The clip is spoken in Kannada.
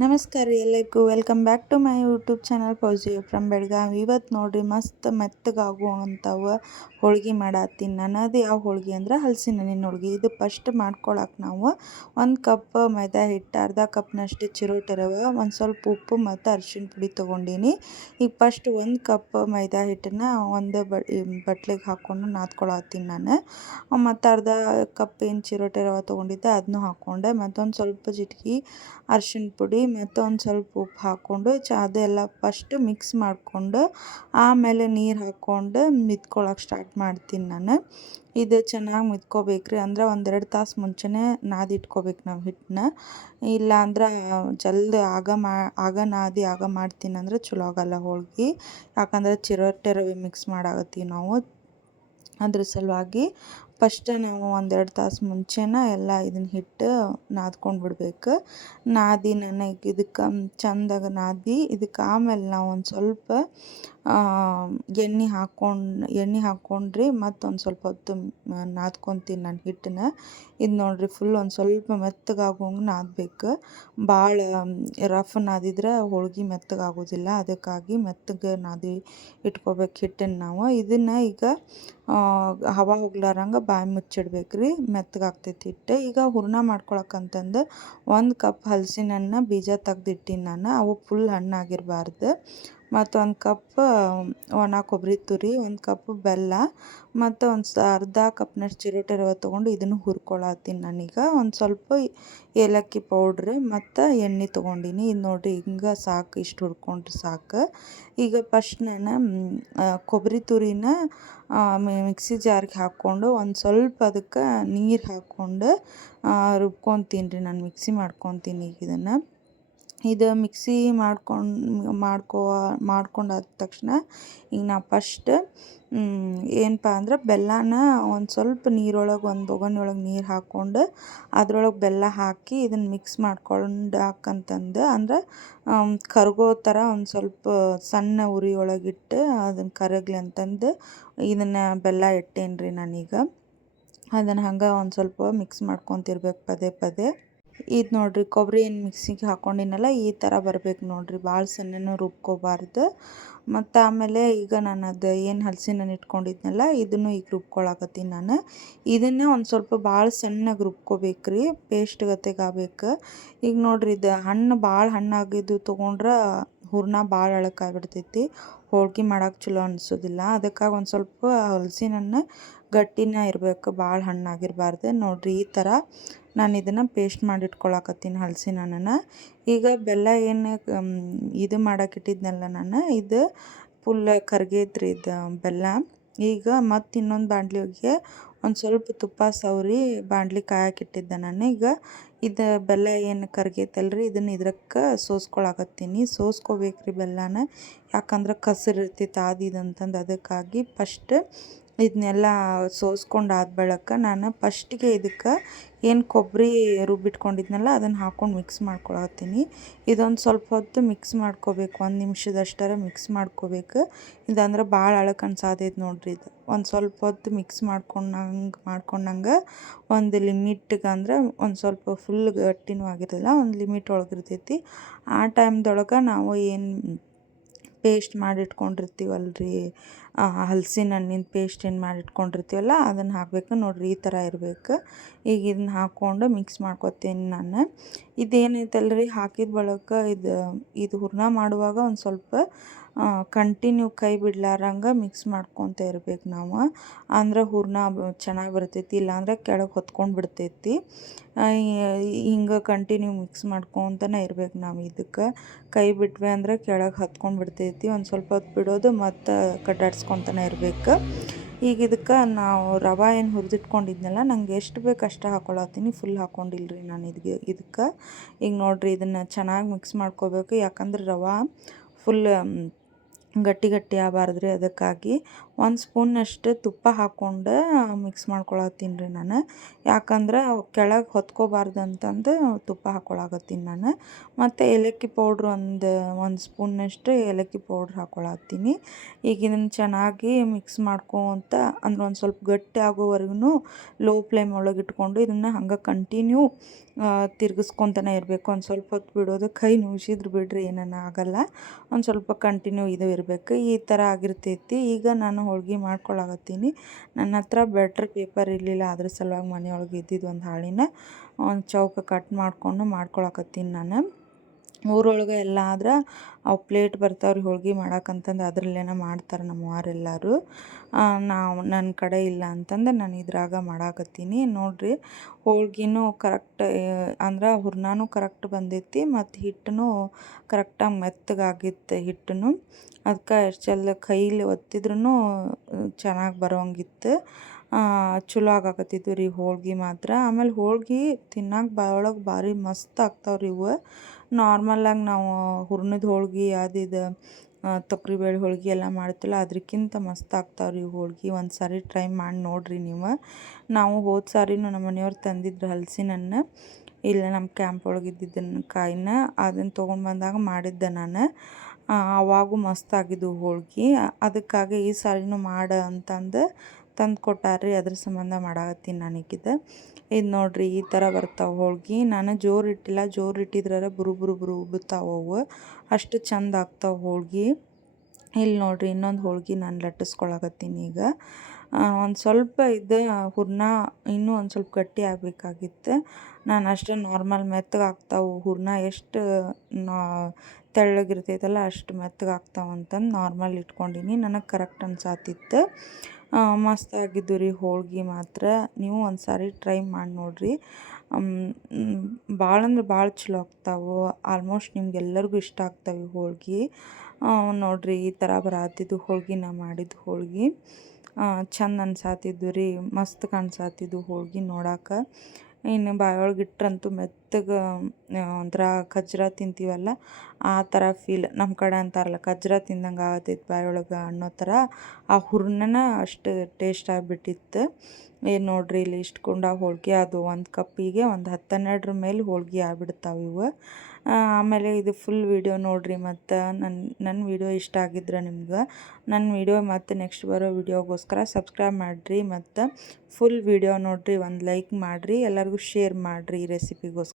ನಮಸ್ಕಾರ ರೀ ಎಲ್ಲರಿಗೂ welcome back to my YouTube channel positive from Belagavi. ಇವತ್ತು ನೋಡಿರಿ ಮಸ್ತ್ ಮೆತ್ತಗಾಗುವಂಥವು ಹೋಳ್ಗೆ ಮಾಡತ್ತೀನಿ ನಾನು. ಅದು ಯಾವ ಹೋಳ್ಗೆ ಅಂದ್ರೆ ಹಲಸಿನ ಹಣ್ಣಿನ ಹೋಳ್ಗೆ. ಇದು ಫಸ್ಟ್ ಮಾಡ್ಕೊಳಕ್ಕೆ ನಾವು 1 ಕಪ್ ಮೈದಾ ಹಿಟ್ಟು, ಅರ್ಧ ಕಪ್ನಷ್ಟು ಚಿರೋಟಿ ರವೆ, ಒಂದು ಸ್ವಲ್ಪ ಉಪ್ಪು ಮತ್ತು ಅರಿಶಿಣ ಪುಡಿ ತೊಗೊಂಡಿನಿ. ಈಗ ಫಸ್ಟ್ 1 ಕಪ್ ಮೈದಾ ಹಿಟ್ಟನ್ನು ಒಂದು ಬಟ್ಲಿಗೆ ಹಾಕ್ಕೊಂಡು ನಾದ್ಕೊಳತ್ತೀನಿ ನಾನು. ಮತ್ತು ಅರ್ಧ ಕಪ್ ಏನು ಚಿರೋಟಿ ರವೆ ತೊಗೊಂಡಿದ್ದೆ ಅದನ್ನು ಹಾಕ್ಕೊಂಡೆ. ಮತ್ತೊಂದು ಸ್ವಲ್ಪ ಚಿಟಿಕೆ ಅರಿಶಿಣ ಪುಡಿ ಮತ್ತು ಒಂದು ಸ್ವಲ್ಪ ಉಪ್ಪು ಹಾಕ್ಕೊಂಡು ಅದೆಲ್ಲ ಫಸ್ಟ್ ಮಿಕ್ಸ್ ಮಾಡಿಕೊಂಡು ಆಮೇಲೆ ನೀರು ಹಾಕ್ಕೊಂಡು ಮಿದ್ಕೊಳಕ್ಕೆ ಸ್ಟಾರ್ಟ್ ಮಾಡ್ತೀನಿ ನಾನು. ಇದು ಚೆನ್ನಾಗಿ ಮಿದ್ಕೋಬೇಕ್ರಿ. ಅಂದ್ರೆ 1-2 ತಾಸು ಮುಂಚೆನೇ ನಾದಿಟ್ಕೋಬೇಕು ನಾವು ಹಿಟ್ಟನ್ನ. ಇಲ್ಲ ಅಂದ್ರೆ ಜಲ್ದಿ ಆಗ ನಾದಿ ಆಗ ಮಾಡ್ತೀನಿ ಅಂದ್ರೆ ಚಲೋ ಆಗಲ್ಲ ಹೋಳ್ಗೆ. ಯಾಕಂದ್ರೆ ಚಿರೋಟಿ ರವೆ ಮಿಕ್ಸ್ ಮಾಡಾಕತ್ತೀವಿ ನಾವು. ಅದ್ರ ಸಲುವಾಗಿ ಫಸ್ಟ್ ನಾವು 1-2 ತಾಸು ಮುಂಚೆನೇ ಎಲ್ಲ ಇದನ್ನ ಹಿಟ್ಟು ನಾದ್ಕೊಂಡು ಬಿಡ್ಬೇಕು. ನಾದಿ ನನಗೆ ಇದಕ್ಕೆ ಚೆಂದಾಗ ನಾದಿ ಇದಕ್ಕೆ ಆಮೇಲೆ ನಾವು ಒಂದು ಸ್ವಲ್ಪ ಎಣ್ಣೆ ಹಾಕ್ಕೊಂಡ್ರಿ ಮತ್ತೊಂದು ಸ್ವಲ್ಪ ಹೊತ್ತು ನಾದ್ಕೊತೀನಿ ನಾನು ಹಿಟ್ಟನ್ನ. ಇದು ನೋಡಿರಿ ಫುಲ್ ಒಂದು ಸ್ವಲ್ಪ ಮೆತ್ತಗಾಗುವಂಗೆ ನಾದಬೇಕು. ಭಾಳ ರಫ್ ನಾದಿದ್ರೆ ಹೋಳ್ಗೆ ಮೆತ್ತಗಾಗೋದಿಲ್ಲ. ಅದಕ್ಕಾಗಿ ಮೆತ್ತಗೆ ನಾದಿ ಇಟ್ಕೋಬೇಕು ಹಿಟ್ಟನ್ನು ನಾವು. ಇದನ್ನು ಈಗ ಹವಾ ಹೋಗ್ಲಾರಂಗೆ ಬಾಯಿ ಮುಚ್ಚಿಡ್ಬೇಕು ರೀ, ಮೆತ್ತಗಾಗ್ತೈತಿ ಹಿಟ್ಟು. ಈಗ ಹೂರ್ಣ ಮಾಡ್ಕೊಳಕ್ಕಂತಂದು 1 ಕಪ್ ಹಲಸಿನ ಹಣ್ಣು ಬೀಜ ತೆಗ್ದಿಟ್ಟೀನಿ ನಾನು. ಅವು ಫುಲ್ ಹಣ್ಣಾಗಿರಬಾರ್ದು. ಮತ್ತು 1 ಕಪ್ ಒಣ ಕೊಬ್ಬರಿ ತುರಿ, 1 ಕಪ್ ಬೆಲ್ಲ ಮತ್ತು ಅರ್ಧ ಕಪ್ನಷ್ಟು ಚಿರೋಟಿ ರವೆ ತೊಗೊಂಡು ಇದನ್ನು ಹುರ್ಕೊಳತ್ತೀನಿ ನಾನೀಗ. ಒಂದು ಸ್ವಲ್ಪ ಏಲಕ್ಕಿ ಪೌಡ್ರ್ ಮತ್ತು ಎಣ್ಣೆ ತೊಗೊಂಡಿನಿ. ಇದು ನೋಡಿರಿ ಹಿಂಗೆ ಸಾಕು, ಇಷ್ಟು ಹುರ್ಕೊಂಡ್ರೆ ಸಾಕು. ಈಗ ಫಸ್ಟ್ ನಾನು ಕೊಬ್ಬರಿ ತುರಿನ ಮಿಕ್ಸಿ ಜಾರ್ಗೆ ಹಾಕ್ಕೊಂಡು ಒಂದು ಸ್ವಲ್ಪ ಅದಕ್ಕೆ ನೀರು ಹಾಕ್ಕೊಂಡು ರುಬ್ಕೊತೀನಿ ರೀ ನಾನು. ಮಿಕ್ಸಿ ಮಾಡ್ಕೊತೀನಿ ಈಗ ಇದನ್ನು. ಇದು ಮಿಕ್ಸಿ ಮಾಡ್ಕೊಂಡಾದ ತಕ್ಷಣ ಈಗ ನಾ ಫಸ್ಟ್ ಏನಪ್ಪ ಅಂದ್ರೆ ಬೆಲ್ಲನ ಒಂದು ಸ್ವಲ್ಪ ನೀರೊಳಗೆ ಒಂದು ಬೊಗನಿಯೊಳಗೆ ನೀರು ಹಾಕ್ಕೊಂಡು ಅದ್ರೊಳಗೆ ಬೆಲ್ಲ ಹಾಕಿ ಇದನ್ನು ಮಿಕ್ಸ್ ಮಾಡ್ಕೊಂಡಾಕಂತಂದು ಅಂದ್ರೆ ಕರಗೋ ಥರ ಒಂದು ಸ್ವಲ್ಪ ಸಣ್ಣ ಉರಿಯೊಳಗಿಟ್ಟು ಅದನ್ನು ಕರಗಲಿ ಅಂತಂದು ಇದನ್ನು ಬೆಲ್ಲ ಇಟ್ಟೇನಿ ರೀ ನಾನೀಗ. ಅದನ್ನು ಹಂಗೆ ಒಂದು ಸ್ವಲ್ಪ ಮಿಕ್ಸ್ ಮಾಡ್ಕೊತಿರ್ಬೇಕು ಪದೇ ಪದೇ. ಇದು ನೋಡಿರಿ ಕೊಬ್ಬರಿ ಏನು ಮಿಕ್ಸಿಗೆ ಹಾಕ್ಕೊಂಡಿನಲ್ಲ ಈ ಥರ ಬರಬೇಕು ನೋಡಿರಿ, ಭಾಳ ಸಣ್ಣನೂ ರುಬ್ಕೋಬಾರ್ದು. ಮತ್ತು ಆಮೇಲೆ ಈಗ ನಾನು ಅದು ಏನು ಹಲಸಿನ ಹಣ್ಣು ಇಟ್ಕೊಂಡಿದ್ನಲ್ಲ ಇದನ್ನು ಈಗ ರುಬ್ಕೊಳಕತ್ತೀನಿ ನಾನು. ಇದನ್ನೇ ಒಂದು ಸ್ವಲ್ಪ ಭಾಳ ಸಣ್ಣಗೆ ರುಬ್ಕೋಬೇಕ್ರಿ, ಪೇಸ್ಟ್ ಗತೆಗಾಗಬೇಕು. ಈಗ ನೋಡಿರಿ ಇದು ಭಾಳ ಹಣ್ಣಾಗಿದ್ದು ತೊಗೊಂಡ್ರೆ ಹೂರ್ಣ ಭಾಳ ಅಳಕಾಗ್ಬಿಡ್ತೈತಿ, ಹೋಳ್ಗೆ ಮಾಡೋಕೆ ಚಲೋ ಅನಿಸೋದಿಲ್ಲ. ಅದಕ್ಕಾಗಿ ಒಂದು ಸ್ವಲ್ಪ ಹಲಸಿನ ಹಣ್ಣು ಗಟ್ಟಿನೇ ಇರಬೇಕು, ಭಾಳ ಹಣ್ಣಾಗಿರಬಾರ್ದು. ನೋಡಿರಿ ಈ ಥರ ನಾನು ಇದನ್ನು ಪೇಸ್ಟ್ ಮಾಡಿಟ್ಕೊಳಕತ್ತೀನಿ ಹಲಸಿನ ಹಣ್ಣನ್ನು. ಈಗ ಬೆಲ್ಲ ಏನು ಇದು ಮಾಡೋಕ್ಕಿಟ್ಟಿದ್ನಲ್ಲ ನಾನು, ಇದು ಫುಲ್ ಕರ್ಗೈತ್ರಿ ಇದು ಬೆಲ್ಲ. ಈಗ ಮತ್ತು ಇನ್ನೊಂದು ಬಾಣಲಿಗೆ ಒಂದು ಸ್ವಲ್ಪ ತುಪ್ಪ ಸವರಿ ಬಾಣಲಿ ಕಾಯಕ್ಕಿಟ್ಟಿದ್ದೆ ನಾನು. ಈಗ ಇದು ಬೆಲ್ಲ ಏನು ಕರ್ಗೈತಲ್ರಿ ಇದನ್ನು ಇದ್ರಕ್ಕೆ ಸೋಸ್ಕೊಳಕತ್ತೀನಿ. ಸೋಸ್ಕೋಬೇಕ್ರಿ ಬೆಲ್ಲನ, ಯಾಕಂದ್ರೆ ಕಸರು ಇರ್ತೈತೆ ಆದಿದಂತಂದು. ಅದಕ್ಕಾಗಿ ಫಸ್ಟ್ ಇದನ್ನೆಲ್ಲ ಸೋಸ್ಕೊಂಡು ಆದ ಬಳಿಕ ನಾನು ಫಸ್ಟಿಗೆ ಇದಕ್ಕೆ ಏನು ಕೊಬ್ಬರಿ ರುಬ್ಬಿಟ್ಕೊಂಡಿದ್ನಲ್ಲ ಅದನ್ನು ಹಾಕ್ಕೊಂಡು ಮಿಕ್ಸ್ ಮಾಡ್ಕೊಳತ್ತೀನಿ. ಇದೊಂದು ಸ್ವಲ್ಪ ಹೊತ್ತು ಮಿಕ್ಸ್ ಮಾಡ್ಕೋಬೇಕು, 1 ನಿಮಿಷದಷ್ಟರ ಮಿಕ್ಸ್ ಮಾಡ್ಕೋಬೇಕು. ಇದಂದ್ರೆ ಭಾಳ ಅಳಕ್ಕೆ ಅನ್ಸಾದೈತೆ ನೋಡ್ರಿ. ಇದು ಒಂದು ಸ್ವಲ್ಪ ಹೊತ್ತು ಮಿಕ್ಸ್ ಮಾಡ್ಕೊಂಡಂಗೆ ಒಂದು ಲಿಮಿಟ್ಗೆ, ಅಂದ್ರೆ ಒಂದು ಸ್ವಲ್ಪ ಫುಲ್ ಗಟ್ಟಿನೂ ಆಗಿರೋದಿಲ್ಲ, ಒಂದು ಲಿಮಿಟ್ ಒಳಗಿರ್ತೈತಿ. ಆ ಟೈಮ್ದೊಳಗೆ ನಾವು ಏನು ಪೇಸ್ಟ್ ಮಾಡಿಟ್ಕೊಂಡಿರ್ತೀವಲ್ರಿ, ಹಲಸಿನ ಹಣ್ಣಿನ ಪೇಸ್ಟ್ ಏನು ಮಾಡಿಟ್ಕೊಂಡಿರ್ತೀವಲ್ಲ ಅದನ್ನು ಹಾಕಬೇಕು ನೋಡಿರಿ. ಈ ಥರ ಇರಬೇಕು. ಈಗ ಇದನ್ನ ಹಾಕ್ಕೊಂಡು ಮಿಕ್ಸ್ ಮಾಡ್ಕೊತೀನಿ ನಾನು. ಇದೇನೈತಲ್ರಿ ಹಾಕಿದ ಬಳಿಕ ಇದು ಹೂರ್ಣ ಮಾಡುವಾಗ ಒಂದು ಸ್ವಲ್ಪ ಕಂಟಿನ್ಯೂ ಕೈ ಬಿಡ್ಲಾರಂಗೆ ಮಿಕ್ಸ್ ಮಾಡ್ಕೊತ ಇರ್ಬೇಕು ನಾವು. ಅಂದ್ರೆ ಹೂರ್ಣ ಚೆನ್ನಾಗಿ ಬರ್ತೈತಿ, ಇಲ್ಲಾಂದ್ರೆ ಕೆಳಗೆ ಹೊತ್ಕೊಂಡು ಬಿಡ್ತೈತಿ. ಹಿಂಗೆ ಕಂಟಿನ್ಯೂ ಮಿಕ್ಸ್ ಮಾಡ್ಕೊತನೇ ಇರ್ಬೇಕು ನಾವು. ಇದಕ್ಕೆ ಕೈ ಬಿಟ್ವಿ ಅಂದ್ರೆ ಕೆಳಗೆ ಹತ್ಕೊಂಡು ಬಿಡ್ತೈತಿ. ಒಂದು ಸ್ವಲ್ಪ ಹೊತ್ತು ಬಿಡೋದು ಮತ್ತು ಕಡ್ಡಾಡ್ಸ್ಕೊತನೇ ಇರಬೇಕು. ಈಗ ಇದಕ್ಕೆ ನಾವು ರವೆ ಏನು ಹುರಿದಿಟ್ಕೊಂಡಿದ್ನಲ್ಲ, ನಂಗೆ ಎಷ್ಟು ಬೇಕು ಅಷ್ಟು ಹಾಕ್ಕೊಳತ್ತೀನಿ, ಫುಲ್ ಹಾಕ್ಕೊಂಡಿಲ್ರಿ ನಾನು ಇದಕ್ಕೆ. ಈಗ ನೋಡಿರಿ ಇದನ್ನು ಚೆನ್ನಾಗಿ ಮಿಕ್ಸ್ ಮಾಡ್ಕೋಬೇಕು, ಯಾಕಂದ್ರೆ ರವೆ ಫುಲ್ ಗಟ್ಟಿ ಆಗಬಾರ್ದು ರೀ. ಅದಕ್ಕಾಗಿ 1 ಸ್ಪೂನಷ್ಟು ತುಪ್ಪ ಹಾಕ್ಕೊಂಡು ಮಿಕ್ಸ್ ಮಾಡ್ಕೊಳತ್ತೀನಿ ರೀ ನಾನು. ಯಾಕಂದ್ರೆ ಕೆಳಗೆ ಹೊತ್ಕೋಬಾರ್ದು ಅಂತಂದು ತುಪ್ಪ ಹಾಕ್ಕೊಳಕತ್ತೀನಿ ನಾನು. ಮತ್ತು ಏಲಕ್ಕಿ ಪೌಡ್ರ್ ಒಂದು ಸ್ಪೂನಷ್ಟು ಏಲಕ್ಕಿ ಪೌಡ್ರ್ ಹಾಕ್ಕೊಳತ್ತೀನಿ. ಈಗ ಇದನ್ನು ಚೆನ್ನಾಗಿ ಮಿಕ್ಸ್ ಮಾಡ್ಕೊತ ಅಂದ್ರೆ ಒಂದು ಸ್ವಲ್ಪ ಗಟ್ಟಿ ಆಗೋವರೆಗೂ ಲೋ ಫ್ಲೇಮ್ ಒಳಗೆ ಇಟ್ಕೊಂಡು ಇದನ್ನು ಹಂಗೆ ಕಂಟಿನ್ಯೂ ತಿರ್ಗಿಸ್ಕೊತಾನೆ ಇರಬೇಕು. ಒಂದು ಸ್ವಲ್ಪ ಹೊತ್ತು ಬಿಡೋದು, ಕೈ ನುಸಿದ್ರೆ ಬಿಡ್ರಿ ಏನನ್ನ ಆಗಲ್ಲ. ಒಂದು ಸ್ವಲ್ಪ ಕಂಟಿನ್ಯೂ ಇದು ಇರಬೇಕು. ಈ ಥರ ಆಗಿರ್ತೈತಿ. ಈಗ ನಾನು ಹೋಳ್ಗೆ ಮಾಡ್ಕೊಳಕತ್ತೀನಿ. ನನ್ನ ಹತ್ರ ಬಟರ್ ಪೇಪರ್ ಇರಲಿಲ್ಲ, ಅದ್ರ ಸಲುವಾಗಿ ಮನೆಯೊಳಗೆ ಇದ್ದಿದ್ದು ಒಂದು ಹಾಳಿನ ಒಂದು ಚೌಕ ಕಟ್ ಮಾಡಿಕೊಂಡು ಮಾಡ್ಕೊಳಕತ್ತೀನಿ ನಾನು. ಊರೊಳಗೆ ಎಲ್ಲ ಆದ್ರೆ ಅವು ಪ್ಲೇಟ್ ಬರ್ತಾವ್ರಿ ಹೋಳ್ಗೆ ಮಾಡಕ್ಕಂತಂದು ಅದರಲ್ಲೇನ ಮಾಡ್ತಾರೆ ನಮ್ಮವ್ವಾರೆಲ್ಲರೂ. ನನ್ನ ಕಡೆ ಇಲ್ಲ ಅಂತಂದು ನಾನು ಇದ್ರಾಗ ಮಾಡಾಕತ್ತೀನಿ. ನೋಡಿರಿ ಹೋಳ್ಗೆನೂ ಕರೆಕ್ಟ್ ಅಂದ್ರೆ ಹೂರ್ಣನೂ ಕರೆಕ್ಟ್ ಬಂದೈತಿ ಮತ್ತು ಹಿಟ್ಟೂ ಕರೆಕ್ಟಾಗಿ ಮೆತ್ತಗಾಗಿತ್ತು ಹಿಟ್ಟೂ. ಅದಕ್ಕೆ ಎಷ್ಟು ಚಂದ ಕೈಲಿ ಒತ್ತಿದ್ರೂ ಚೆನ್ನಾಗಿ ಬರೋಂಗಿತ್ತು. ಚಲೋ ಆಗಾಕತ್ತಿದ್ವು ರೀ ಹೋಳ್ಗೆ ಮಾತ್ರ. ಆಮೇಲೆ ಹೋಳ್ಗೆ ತಿನ್ನಕ್ಕೆ ಬಾಯೊಳಗೆ ಭಾರಿ ಮಸ್ತ್ ಆಗ್ತಾವ್ರಿ ಇವು. ನಾರ್ಮಲಾಗಿ ನಾವು ಹೂರ್ಣದ ಹೋಳ್ಗೆ ಇದು ತೊಗರಿಬೇಳೆ ಹೋಳ್ಗೆ ಎಲ್ಲ ಮಾಡ್ತೀವಲ್ಲ ಅದಕ್ಕಿಂತ ಮಸ್ತ್ ಆಗ್ತಾವ್ರಿ ಇವು ಹೋಳ್ಗೆ. ಒಂದು ಸಾರಿ ಟ್ರೈ ಮಾಡಿ ನೋಡಿರಿ ನೀವು. ನಾವು ಹೋದ ಸಾರಿನೂ ನಮ್ಮ ಮನೆಯವ್ರು ತಂದಿದ್ರು ಹಲಸಿನನ್ನು, ಇಲ್ಲ ನಮ್ಮ ಕ್ಯಾಂಪ್ ಒಳಗೆ ಇದ್ದಿದ್ದನ್ನು ಕಾಯಿನ ಅದನ್ನು ತೊಗೊಂಡು ಬಂದಾಗ ಮಾಡಿದ್ದೆ ನಾನು. ಅವಾಗೂ ಮಸ್ತ್ ಆಗಿದ್ದವು ಹೋಳ್ಗೆ. ಅದಕ್ಕಾಗಿ ಈ ಸಾರಿನೂ ಮಾಡು ಅಂತಂದು ತಂದು ಕೊಟ್ಟಾರ್ರಿ, ಅದ್ರ ಸಂಬಂಧ ಮಾಡಾಕತ್ತೀನಿ ನಾನೀಗಿದ. ಇದು ನೋಡಿರಿ ಈ ಥರ ಬರ್ತಾವೆ ಹೋಳ್ಗೆ. ನಾನು ಜೋರು ಇಟ್ಟಿಲ್ಲ, ಜೋರು ಇಟ್ಟಿದ್ರೆ ಬುರು ಬುರು ಬುರು ಉಬ್ಬುತ್ತಾವು, ಅಷ್ಟು ಚಂದ ಆಗ್ತಾವೆ ಹೋಳ್ಗೆ. ಇಲ್ಲಿ ನೋಡಿರಿ ಇನ್ನೊಂದು ಹೋಳ್ಗೆ ನಾನು ಲಟ್ಟಿಸ್ಕೊಳಕತ್ತೀನಿ ಈಗ. ಒಂದು ಸ್ವಲ್ಪ ಇದು ಹೂರ್ಣ ಇನ್ನೂ ಒಂದು ಸ್ವಲ್ಪ ಗಟ್ಟಿ ಆಗಬೇಕಾಗಿತ್ತು. ನಾನು ಅಷ್ಟೇ ನಾರ್ಮಲ್ ಮೆತ್ತಗಾಗ್ತಾವೆ ಹೂರ್ಣ ಎಷ್ಟು ತೆಳ್ಳಗಿರ್ತೈತಲ್ಲ ಅಷ್ಟು ಮೆತ್ತಗಾಗ್ತಾವೆ ಅಂತಂದು ನಾರ್ಮಲ್ ಇಟ್ಕೊಂಡೀನಿ. ನನಗೆ ಕರೆಕ್ಟ್ ಅನ್ಸಾತಿತ್ತು. ಮಸ್ತ್ ಆಗಿದ್ದು ರೀ ಹೋಳ್ಗೆ ಮಾತ್ರ. ನೀವು ಒಂದು ಸಾರಿ ಟ್ರೈ ಮಾಡಿ ನೋಡಿರಿ. ಭಾಳ ಅಂದ್ರೆ ಭಾಳ ಚಲೋ ಆಗ್ತಾವೆ. ಆಲ್ಮೋಸ್ಟ್ ನಿಮ್ಗೆಲ್ಲರಿಗೂ ಇಷ್ಟ ಆಗ್ತಾವೆ ಹೋಳ್ಗೆ. ನೋಡಿರಿ ಈ ಥರ ಬರಾತಿದ್ದು ಹೋಳ್ಗೆ ನಾ ಮಾಡಿದ್ದು ಹೋಳ್ಗೆ. ಚಂದ ಅನ್ಸಾತಿದ್ದು ರೀ, ಮಸ್ತ್ ಕಾಣ್ಸಾತಿದ್ದು ಹೋಳ್ಗೆ ನೋಡಕ್ಕೆ. ಇನ್ನು ಬಾಯೊಳಗೆ ಇಟ್ರಂತೂ ಮೆತ್ತಗೆ ಒಂಥರ ಖಜ್ರ ತಿಂತೀವಲ್ಲ ಆ ಥರ ಫೀಲ್. ನಮ್ಮ ಕಡೆ ಅಂತಾರಲ್ಲ ಖಜ್ರ ತಿಂದಂಗೆ ಆಗತೈತೆ ಬಾಯೊಳಗೆ ಅನ್ನೋ ಥರ ಆ ಹೂರ್ಣನ ಅಷ್ಟು ಟೇಸ್ಟ್ ಆಗಿಬಿಟ್ಟಿತ್ತು. ಏನು ನೋಡಿರಿ ಇಲ್ಲಿ ಇಷ್ಟು ಕುಂಡ ಹೋಳ್ಗೆ, ಅದು ಒಂದು ಕಪ್ಪಿಗೆ ಒಂದು 10-12 ಮೇಲೆ ಹೋಳ್ಗೆ ಆಗ್ಬಿಡ್ತಾವೆ ಇವು. ಆಮೇಲೆ ಇದು ಫುಲ್ ವೀಡಿಯೋ ನೋಡಿರಿ. ಮತ್ತು ನನ್ನ ವೀಡಿಯೋ ಇಷ್ಟ ಆಗಿದ್ರೆ ನಿಮ್ಗೆ ನನ್ನ ವೀಡಿಯೋ ಮತ್ತು ನೆಕ್ಸ್ಟ್ ಬರೋ ವೀಡಿಯೋಗೋಸ್ಕರ ಸಬ್ಸ್ಕ್ರೈಬ್ ಮಾಡಿರಿ. ಮತ್ತು ಫುಲ್ ವೀಡಿಯೋ ನೋಡಿರಿ, ಒಂದು ಲೈಕ್ ಮಾಡಿರಿ, ಎಲ್ಲರಿಗೂ ಶೇರ್ ಮಾಡಿರಿ ಈ ರೆಸಿಪಿಗೋಸ್ಕರ.